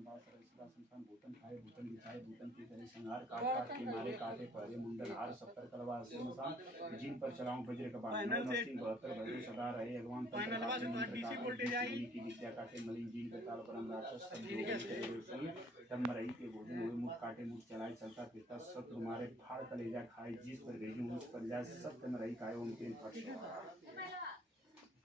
बास रहे सदा संसान भूतन खाए भूतन बिछाए भूतन की करे संहार काट काट के मारे काटे पहरे मुंडन हार सत्तर कलवा अस्सी मसान जिन पर चलाऊं वज्र कबान 9 72 सदा रहे भगवान की विद्या काटे मलिन जीन के ताल परम राक्षस तब मरई के भोजन हुए मुठ काटे मुठ चलाए चलता फिरता शत्रु मारे फाड़ कलेजा खाए जिस पर भेजूं उस पर जाए सत्य मरई खाए ओम तेन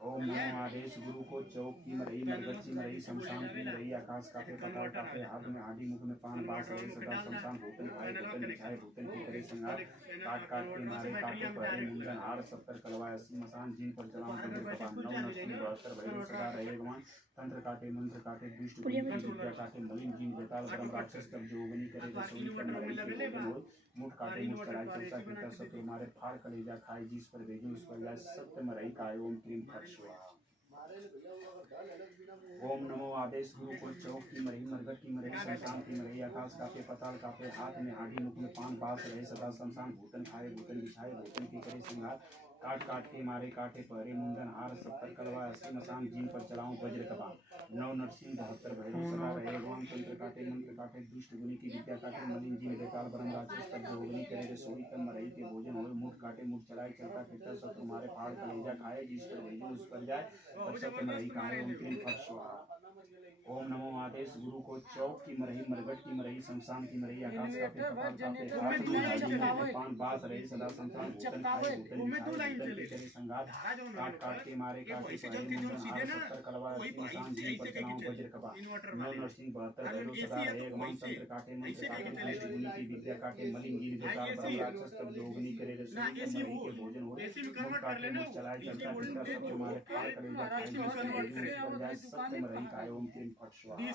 ओम नमो आदेश गुरु को चौक की मरई मरगत की मरई शमशान की मरई आकाश काफे पताल काफे हाथ में आदि मुख में पान बास रहे सदा शमशान भूतन खाए भूतन बिछाए भूतन की करे संगार काट काट के मारे काटे पहरे मुंडन हार सत्तर कलवा अस्सी मसान जिन पर चलाऊं कबीर कपान 9 72 भैरव सदा रहे भगवान तंत्र काटे मंत्र काटे दुष्ट विद्या काटे मलिन जीन बेताल परम राक्षस तब जो अग्नि करे रसोई पर मरई के मुठ काटे मुठ चढ़ाई चलता फिरता शत्रु मारे फाड़ कलेजा खाए जिस पर भेजूं उस पर जाए सत्य मरई खाए ओम क्लीम फट स्वाहा। ओम नमो आदेश गुरु को चौक की मरई मरगट की मरई शमशान की मरई आकाश कापे पताल कापे हाथ में आदि मुख में पान बास रहे सदा शमशान भूतन खाए भूतन बिछाए भूतन की करे सिंगार काट काट के मारे काटे पहरे मुंडन हार सत्तर कलवा अस्सी मसान जिन पर चलाऊं वज्र कबान 9 नरसिंह 72 भैरव सदा रहे भगवान तंत्र काटे मंत्र काटे दुष्ट गुनि की विद्या काटे मलिन जिन बेताल ब्रह्म राक्षस तब जो अग्नि करे रसोई तब मरई के भोजन होए मुठ काटे मुठ चलाए चलता फिरता शत्रु मारे फाड़ कलेजा खाए जिस पर भेजूं उस पर जाए तब सत्य मरई खाए ओम क्लीम फट स्वाहा। ओम नमो आदेश गुरु को चौक की मरई मरगट की मरई शमशान की मरई आकाश कापे पताल कापे हाथ में आदि मुख में पान बास रहे सदा शमशान भूतन खाए भूतन बिछाए भूतन की करे संगार काट काट के मारे काटे पहरे मुंडन हार सत्तर कलवा अस्सी मसान जिन पर चलाऊं वज्र कबान 9 नरसिंह 72 भैरव सदा रहे भगवान तंत्र काटे मंत्र काटे दुष्ट गुनि की विद्या काटे मलिन जिन बेताल ब्रह्म राक्षस तब जो अग्नि करे रसोई तब मरई के भोजन होए मुठ काटे मुठ चलाए चलता फिरता शत्रु मारे फाड़ कलेजा खाए जिस पर भेजूं उस पर जाए सत्य मरई खाए ओम क्लीम फट स्वाहा।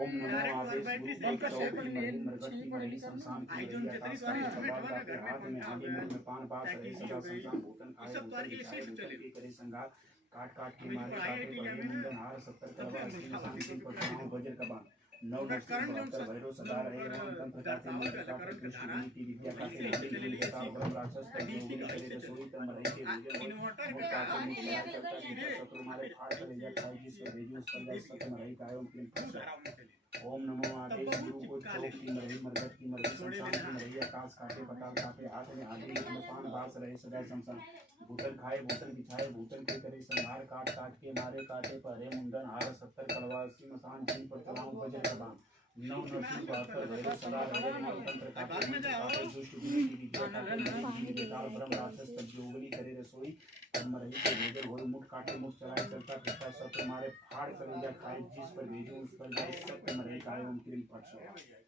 ओम नमो आदेश गुरु को चौक की मरई मरगट की मरई शमशान की मरई आकाश कापे पताल कापे हाथ में आदि मुख में पान बास रहे सदा शमशान भूतन खाए भूतन बिछाए भूतन की करे संगार काट काट के मारे काटे पहरे मुंडन हार सत्तर कलवा अस्सी मसान जिन पर चलाऊं वज्र कबान 9 नरसिंह 72 भैरव सदा रहे भगवान तंत्र काटे मंत्र काटे दुष्ट गुनि की विद्या काटे मलिन जिन बेताल ब्रह्म राक्षस तब जो अग्नि करे रसोई तब मरई के भोजन होए मुठ काटे मुठ चलाए चलता फिरता शत्रु मारे फाड़ कलेजा खाए जिस पर भेजूं उस पर जाए सत्य मरई खाए ओम क्लीम फट स्वाहा। ओम नमो आदेश गुरु को चौक की मरई मरगट की मरई शमशान की मरई आकाश काटे पताल कापे हाथ में आदि मुख में पान बास रहे सदा शमशान भूतन खाए भूतन बिछाए भूतन के करे संहार काट काट के मारे काटे पहरे मुंडन हार सत्तर कलवा अस्सी मसान जिन पर चलाऊं वज्र कबान 9 नरसिंह 72 भैरव सदा रहे भगवान तंत्र काटे मंत्र काटे दुष्ट गुनि की विद्या काटे मलिन जिन बेताल ब्रह्म राक्षस तब जो अग्नि करे रसोई तब मरई के भोजन होए मुठ काटे मुठ चलाए चलता फिरता शत्रु मारे फाड़ कलेजा खाए जिस पर भेजूं उस पर जाए सत्य मरई खाए ओम क्लीम फट स्वाहा।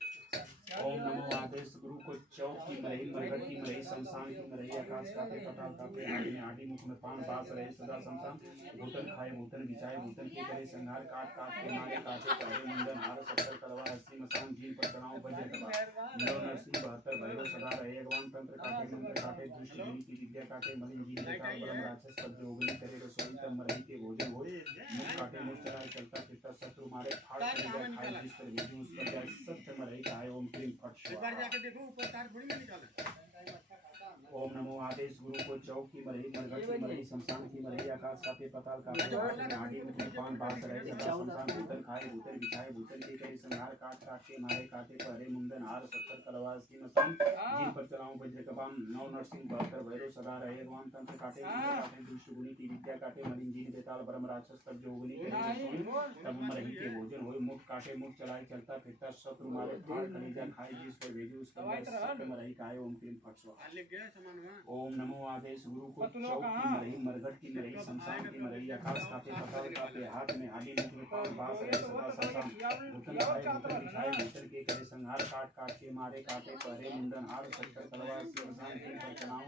ओम नमो आदेश गुरु को चौक की मरई मरगट की मरई शमशान की मरई आकाश कापे पताल कापे हाथ में आदि मुख में पान बास रहे सदा शमशान भूतन खाए भूतन बिछाए भूतन के करे संहार काट काट के मारे काटे पहरे मुंडन हार सत्तर कलवा अस्सी मसान जिन पर चलाऊं वज्र कबान 9 नरसिंह 72 भैरव सदा रहे भगवान तंत्र काटे मंत्र काटे दुष्ट गुनि की विद्या काटे मलिन जिन बेताल ब्रह्म राक्षस तब जो अग्नि करे रसोई तब मरई के भोजन होए मुठ काटे मुठ चलाए चलता फिरता शत्रु मारे फाड़ कलेजा खाए जिस पर भेजूं उस पर जाए सत्य मरई खाए ओम क्लीम फट स्वाहा। ओम नमो आदेश गुरु को चौक की मरई मरगट की मरई शमशान की मरई आकाश कापे पताल कापे हाथ में आदि मुख में पान बास रहे सदा शमशान भूतन खाए भूतन बिछाए भूतन के करे संहार काट काट के मारे काटे पहरे मुंडन हार सत्तर कलवा अस्सी मसान जिन पर चलाऊं वज्र कबान 9 नरसिंह 72 भैरव सदा रहे भगवान तंत्र काटे मंत्र काटे दुष्ट गुनि की विद्या काटे मलिन जिन बेताल ब्रह्म राक्षस तब जो अग्नि करे रसोई तब मरई के भोजन होए मुठ काटे मुठ चलाए चलता फिरता शत्रु मारे फाड़ कलेजा खाए जिस पर भेजूं उस पर जाए सत्य मरई खाए ओम क्लीम फट स्वाहा। ओम नमो आदेश गुरु को चौक की मरई मरगट की मरई शमशान की मरई आकाश कापे पताल कापे हाथ में आदि मुख में पान बास रहे सदा शमशान भूतन खाए भूतन बिछाए भूतन के करे संहार काट काट के मारे काटे पहरे मुंडन हार सत्तर कलवा अस्सी मसान जिन पर चलाऊं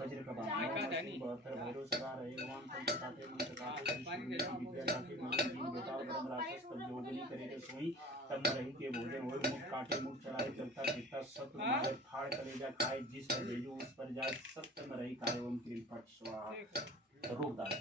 वज्र कबान 9 नरसिंह 72 भैरव सदा रहे भगवान तंत्र काटे मंत्र काटे दुष्ट गुनि की विद्या काटे मलिन जिन बेताल ब्रह्म राक्षस तब जो अग्नि करे रसोई तब मरई के भोजन होए मुठ काटे मुठ चलाए चलता फिरता शत्रु मारे फाड़ कलेजा खाए जिस पर भेजूं उस पर जाए सत्य मरई खाए ओम क्लीम फट स्वाहा। रूप दान